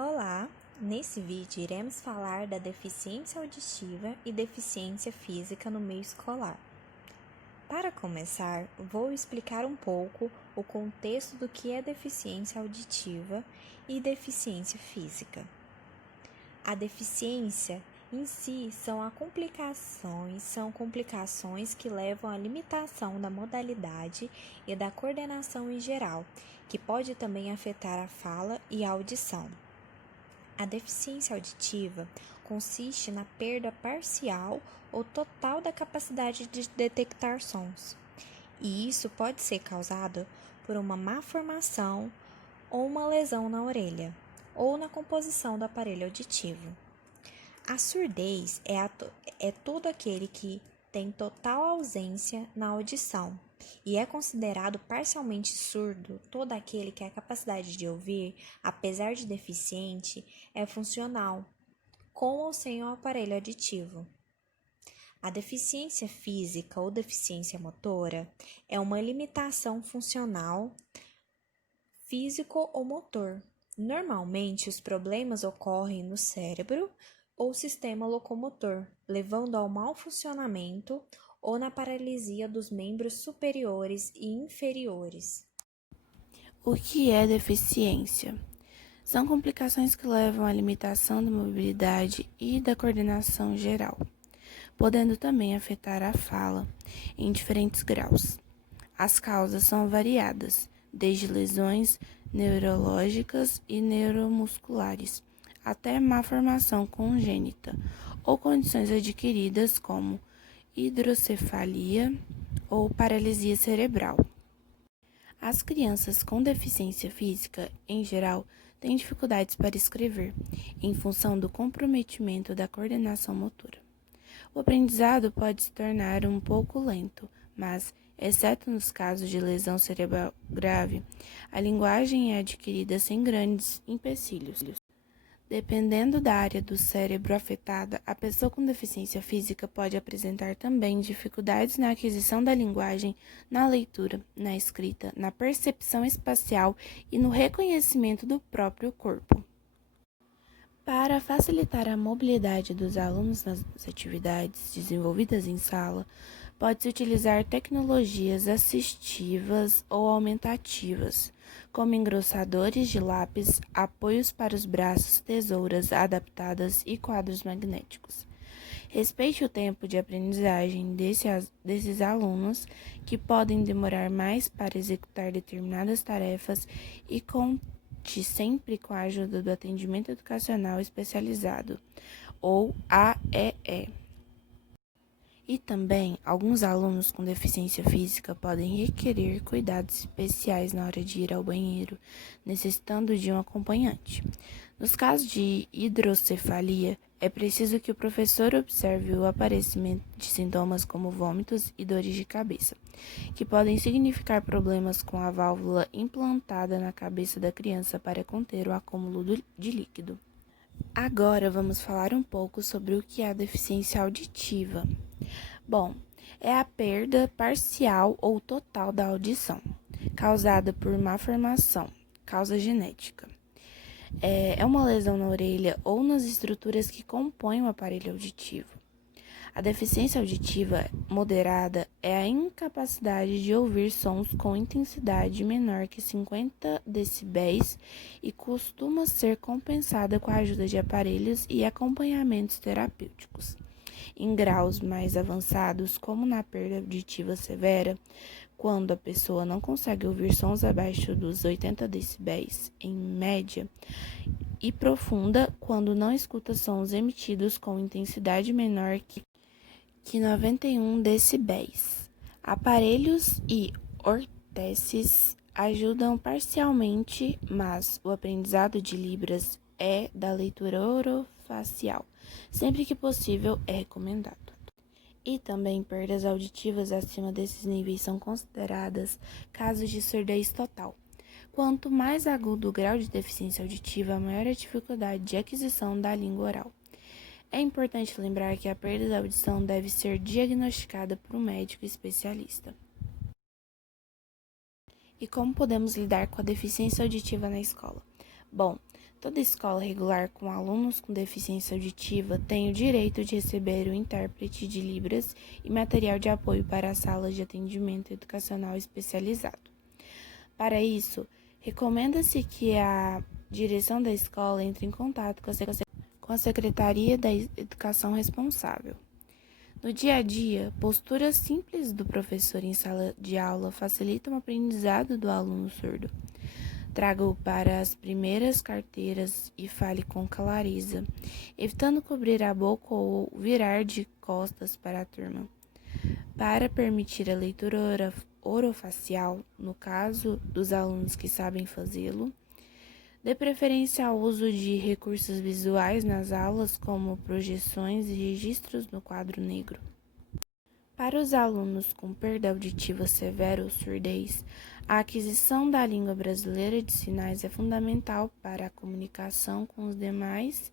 Olá! Nesse vídeo iremos falar da deficiência auditiva e deficiência física no meio escolar. Para começar, vou explicar um pouco o contexto do que é deficiência auditiva e deficiência física. A deficiência em si são complicações que levam à limitação da modalidade e da coordenação em geral, que pode também afetar a fala e a audição. A deficiência auditiva consiste na perda parcial ou total da capacidade de detectar sons, e isso pode ser causado por uma má formação ou uma lesão na orelha, ou na composição do aparelho auditivo. A surdez é todo aquele que tem total ausência na audição, e é considerado parcialmente surdo todo aquele que a capacidade de ouvir, apesar de deficiente, é funcional, com ou sem o aparelho auditivo. A deficiência física ou deficiência motora é uma limitação funcional, físico ou motor. Normalmente, os problemas ocorrem no cérebro ou sistema locomotor, levando ao mau funcionamento ou na paralisia dos membros superiores e inferiores. O que é deficiência? São complicações que levam à limitação da mobilidade e da coordenação geral, podendo também afetar a fala em diferentes graus. As causas são variadas, desde lesões neurológicas e neuromusculares, até má formação congênita ou condições adquiridas como hidrocefalia ou paralisia cerebral. As crianças com deficiência física, em geral, têm dificuldades para escrever, em função do comprometimento da coordenação motora. O aprendizado pode se tornar um pouco lento, mas, exceto nos casos de lesão cerebral grave, a linguagem é adquirida sem grandes empecilhos. Dependendo da área do cérebro afetada, a pessoa com deficiência física pode apresentar também dificuldades na aquisição da linguagem, na leitura, na escrita, na percepção espacial e no reconhecimento do próprio corpo. Para facilitar a mobilidade dos alunos nas atividades desenvolvidas em sala, pode-se utilizar tecnologias assistivas ou aumentativas, como engrossadores de lápis, apoios para os braços, tesouras adaptadas e quadros magnéticos. Respeite o tempo de aprendizagem desses alunos, que podem demorar mais para executar determinadas tarefas, e conte sempre com a ajuda do atendimento educacional especializado, ou AEE. E também, alguns alunos com deficiência física podem requerer cuidados especiais na hora de ir ao banheiro, necessitando de um acompanhante. Nos casos de hidrocefalia, é preciso que o professor observe o aparecimento de sintomas como vômitos e dores de cabeça, que podem significar problemas com a válvula implantada na cabeça da criança para conter o acúmulo de líquido. Agora vamos falar um pouco sobre o que é a deficiência auditiva. Bom, é a perda parcial ou total da audição, causada por má formação, causa genética. É uma lesão na orelha ou nas estruturas que compõem o aparelho auditivo. A deficiência auditiva moderada é a incapacidade de ouvir sons com intensidade menor que 50 decibéis e costuma ser compensada com a ajuda de aparelhos e acompanhamentos terapêuticos. Em graus mais avançados, como na perda auditiva severa, quando a pessoa não consegue ouvir sons abaixo dos 80 decibéis, em média, e profunda, quando não escuta sons emitidos com intensidade menor que 91 decibéis. Aparelhos e ortéses ajudam parcialmente, mas o aprendizado de Libras é da leitura orofacial. Sempre que possível, é recomendado. E também perdas auditivas acima desses níveis são consideradas casos de surdez total. Quanto mais agudo o grau de deficiência auditiva, maior a dificuldade de aquisição da língua oral. É importante lembrar que a perda da audição deve ser diagnosticada por um médico especialista. E como podemos lidar com a deficiência auditiva na escola? Bom, Toda escola regular com alunos com deficiência auditiva tem o direito de receber o intérprete de Libras e material de apoio para as salas de atendimento educacional especializado. Para isso, recomenda-se que a direção da escola entre em contato com a Secretaria da Educação responsável. No dia a dia, posturas simples do professor em sala de aula facilitam o aprendizado do aluno surdo. Traga-o para as primeiras carteiras e fale com clareza, evitando cobrir a boca ou virar de costas para a turma. Para permitir a leitura orofacial, no caso dos alunos que sabem fazê-lo, dê preferência ao uso de recursos visuais nas aulas, como projeções e registros no quadro negro. Para os alunos com perda auditiva severa ou surdez, a aquisição da língua brasileira de sinais é fundamental para a comunicação com os demais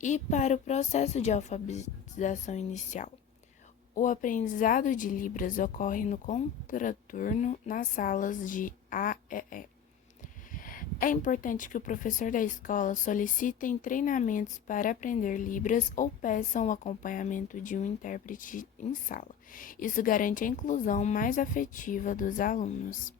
e para o processo de alfabetização inicial. O aprendizado de Libras ocorre no contraturno nas salas de AEE. É importante que o professor da escola solicite treinamentos para aprender Libras ou peçam o acompanhamento de um intérprete em sala. Isso garante a inclusão mais afetiva dos alunos.